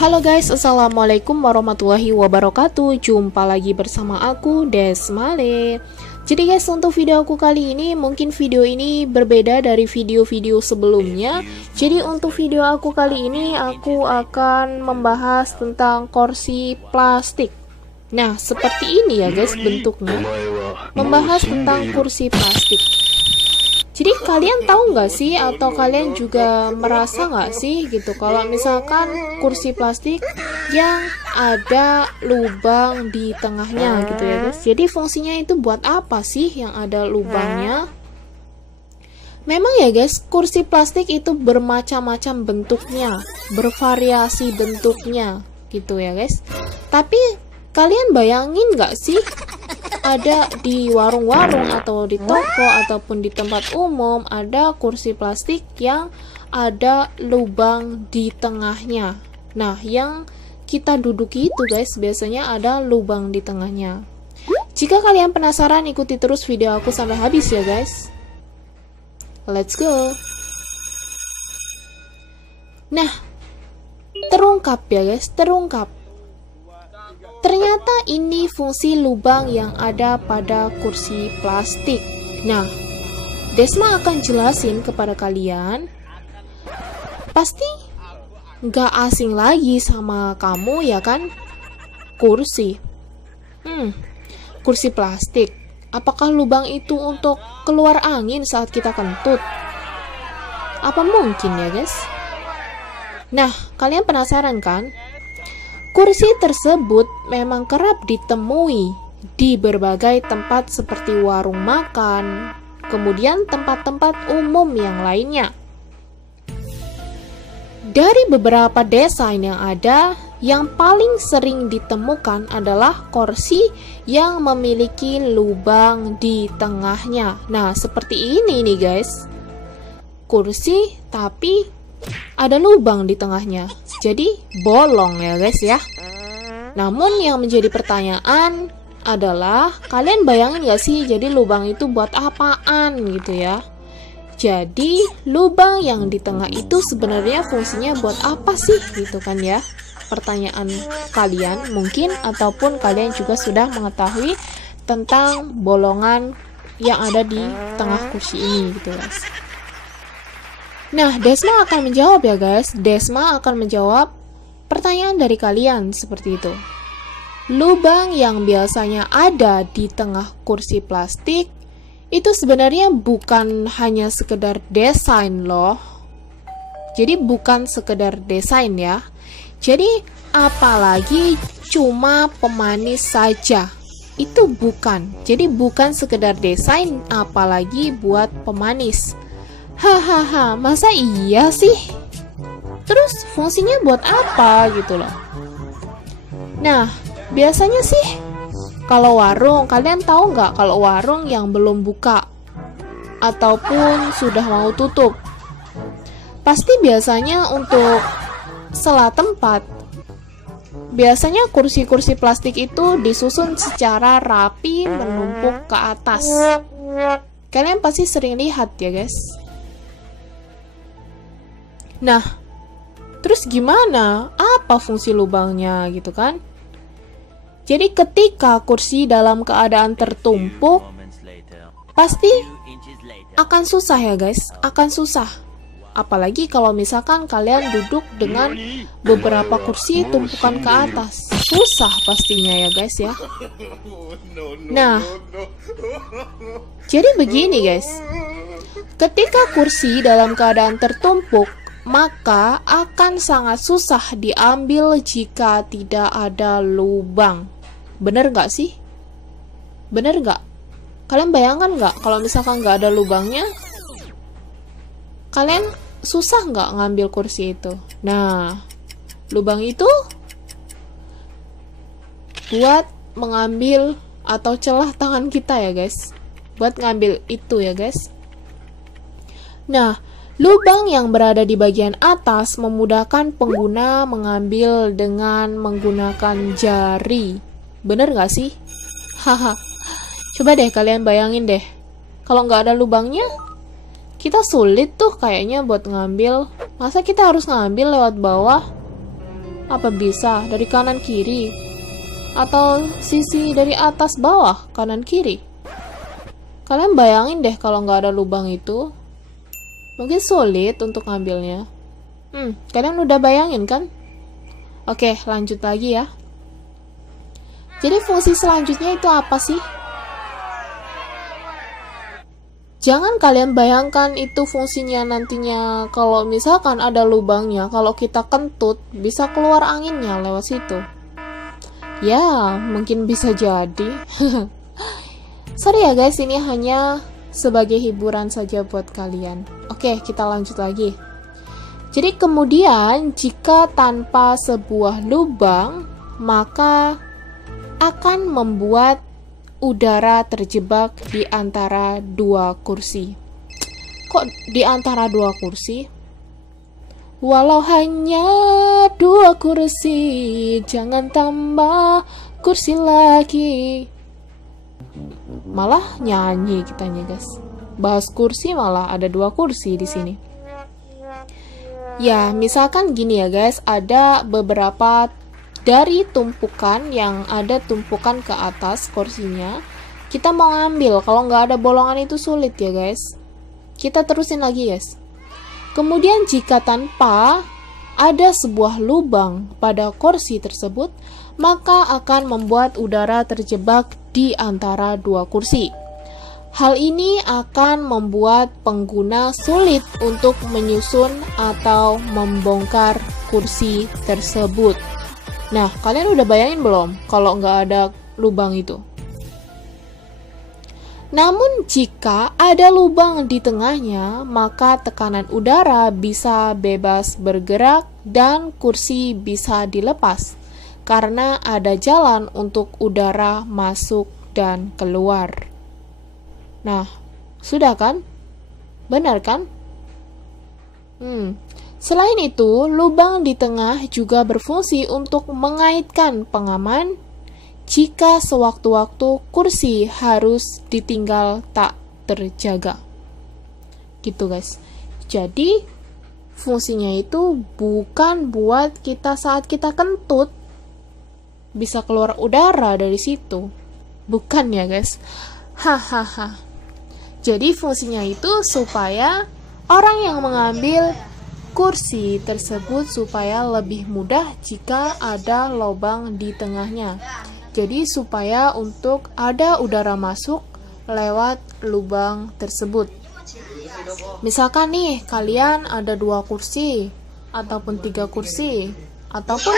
Halo guys, assalamualaikum warahmatullahi wabarakatuh. Jumpa lagi bersama aku, Desmale. Jadi guys, untuk video aku kali ini, mungkin video ini berbeda dari video-video sebelumnya. Jadi untuk video aku kali ini, aku akan membahas tentang kursi plastik. Nah, seperti ini ya guys bentuknya. Membahas tentang kursi plastik. Jadi kalian tahu nggak sih, atau kalian juga merasa nggak sih gitu, kalau misalkan kursi plastik yang ada lubang di tengahnya gitu ya guys. Jadi fungsinya itu buat apa sih yang ada lubangnya? Memang ya guys, kursi plastik itu bermacam-macam bentuknya, bervariasi bentuknya gitu ya guys. Tapi kalian bayangin nggak sih, ada di warung-warung atau di toko ataupun di tempat umum ada kursi plastik yang ada lubang di tengahnya. Nah, yang kita duduki itu guys biasanya ada lubang di tengahnya. Jika kalian penasaran, ikuti terus video aku sampai habis ya guys. Let's go. Nah, terungkap ya guys, terungkap. Ternyata ini fungsi lubang yang ada pada kursi plastik. Nah, Desma akan jelasin kepada kalian. Pasti nggak asing lagi sama kamu ya kan? Kursi. Kursi plastik. Apakah lubang itu untuk keluar angin saat kita kentut? Apa mungkin ya guys? Nah, kalian penasaran kan? Kursi tersebut memang kerap ditemui di berbagai tempat seperti warung makan, kemudian tempat-tempat umum yang lainnya. Dari beberapa desain yang ada, yang paling sering ditemukan adalah kursi yang memiliki lubang di tengahnya. Nah, seperti ini nih guys. Kursi tapi ada lubang di tengahnya, jadi bolong ya guys ya. Namun yang menjadi pertanyaan adalah, kalian bayangin gak sih, jadi lubang itu buat apaan gitu ya. Jadi lubang yang di tengah itu sebenarnya fungsinya buat apa sih gitu kan ya. Pertanyaan kalian mungkin, ataupun kalian juga sudah mengetahui tentang bolongan yang ada di tengah kursi ini gitu guys. Nah, Desma akan menjawab ya guys. Desma akan menjawab pertanyaan dari kalian seperti itu. Lubang yang biasanya ada di tengah kursi plastik itu sebenarnya bukan hanya sekedar desain loh. Jadi bukan sekedar desain ya. Jadi apalagi cuma pemanis saja. Itu bukan. Jadi bukan sekedar desain, apalagi buat pemanis. Hahaha, masa iya sih? Terus fungsinya buat apa gitu loh? Nah, biasanya sih kalau warung, kalian tahu nggak kalau warung yang belum buka ataupun sudah mau tutup, pasti biasanya untuk sela tempat, biasanya kursi-kursi plastik itu disusun secara rapi menumpuk ke atas. Kalian pasti sering lihat ya guys. Nah, terus gimana? Apa fungsi lubangnya gitu kan? Jadi ketika kursi dalam keadaan tertumpuk, pasti akan susah ya guys, akan susah. Apalagi kalau misalkan kalian duduk dengan beberapa kursi tumpukan ke atas. Susah pastinya ya guys ya. Nah, jadi begini guys. Ketika kursi dalam keadaan tertumpuk, maka akan sangat susah diambil jika tidak ada lubang. Bener nggak sih? Bener nggak? Kalian bayangkan nggak kalau misalkan nggak ada lubangnya? Kalian susah nggak ngambil kursi itu? Nah, lubang itu buat mengambil atau celah tangan kita ya guys. Buat ngambil itu ya guys. Nah, lubang yang berada di bagian atas memudahkan pengguna mengambil dengan menggunakan jari. Bener gak sih? Haha. Coba deh kalian bayangin deh. Kalau nggak ada lubangnya, kita sulit tuh kayaknya buat ngambil. Masa kita harus ngambil lewat bawah? Apa bisa dari kanan kiri? Atau sisi dari atas bawah, kanan kiri? Kalian bayangin deh kalau nggak ada lubang itu. Mungkin sulit untuk ngambilnya. Kalian udah bayangin kan? Oke, lanjut lagi ya. Jadi fungsi selanjutnya itu apa sih? Jangan kalian bayangkan itu fungsinya nantinya kalau misalkan ada lubangnya, kalau kita kentut bisa keluar anginnya lewat situ. Ya, mungkin bisa jadi. Sorry ya guys, ini hanya sebagai hiburan saja buat kalian. Oke, kita lanjut lagi. Jadi kemudian jika tanpa sebuah lubang, maka akan membuat udara terjebak di antara dua kursi. Kok di antara dua kursi? Walau hanya dua kursi, jangan tambah kursi lagi. Malah nyanyi kitanya guys. Bahas kursi malah ada dua kursi di sini. Ya, misalkan gini ya guys, ada beberapa dari tumpukan yang ada tumpukan ke atas kursinya, kita mau ngambil. Kalau nggak ada bolongan itu sulit ya guys. Kita terusin lagi guys. Kemudian jika tanpa ada sebuah lubang pada kursi tersebut, maka akan membuat udara terjebak di antara dua kursi. Hal ini akan membuat pengguna sulit untuk menyusun atau membongkar kursi tersebut. Nah, kalian udah bayangin belum kalau nggak ada lubang itu? Namun jika ada lubang di tengahnya, maka tekanan udara bisa bebas bergerak dan kursi bisa dilepas karena ada jalan untuk udara masuk dan keluar. Nah, sudah kan? Benar kan? Selain itu, lubang di tengah juga berfungsi untuk mengaitkan pengaman jika sewaktu-waktu kursi harus ditinggal tak terjaga. Gitu guys. Jadi, fungsinya itu bukan buat kita saat kita kentut bisa keluar udara dari situ. Bukan ya guys. Hahaha. Jadi fungsinya itu supaya orang yang mengambil kursi tersebut supaya lebih mudah jika ada lubang di tengahnya. Jadi supaya untuk ada udara masuk lewat lubang tersebut. Misalkan nih kalian ada 2 kursi ataupun 3 kursi ataupun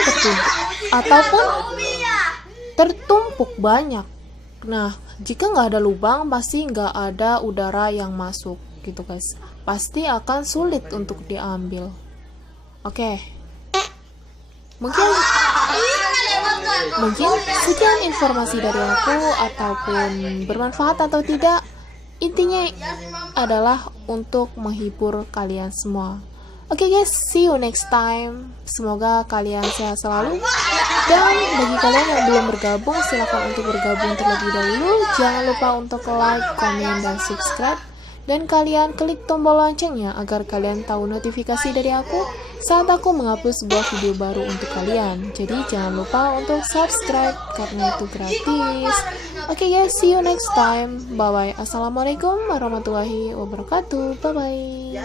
tertumpuk banyak. Nah, jika nggak ada lubang pasti nggak ada udara yang masuk gitu guys. Pasti akan sulit untuk diambil. Oke. Mungkin sekian informasi dari aku, ataupun bermanfaat atau tidak, intinya adalah untuk menghibur kalian semua. Oke guys, see you next time. Semoga kalian sehat selalu. Dan bagi kalian yang belum bergabung, silakan untuk bergabung terlebih dahulu. Jangan lupa untuk like, komen, dan subscribe. Dan kalian klik tombol loncengnya agar kalian tahu notifikasi dari aku saat aku menghapus sebuah video baru untuk kalian. Jadi jangan lupa untuk subscribe karena itu gratis. Oke guys, see you next time. Bye bye. Assalamualaikum warahmatullahi wabarakatuh. Bye bye.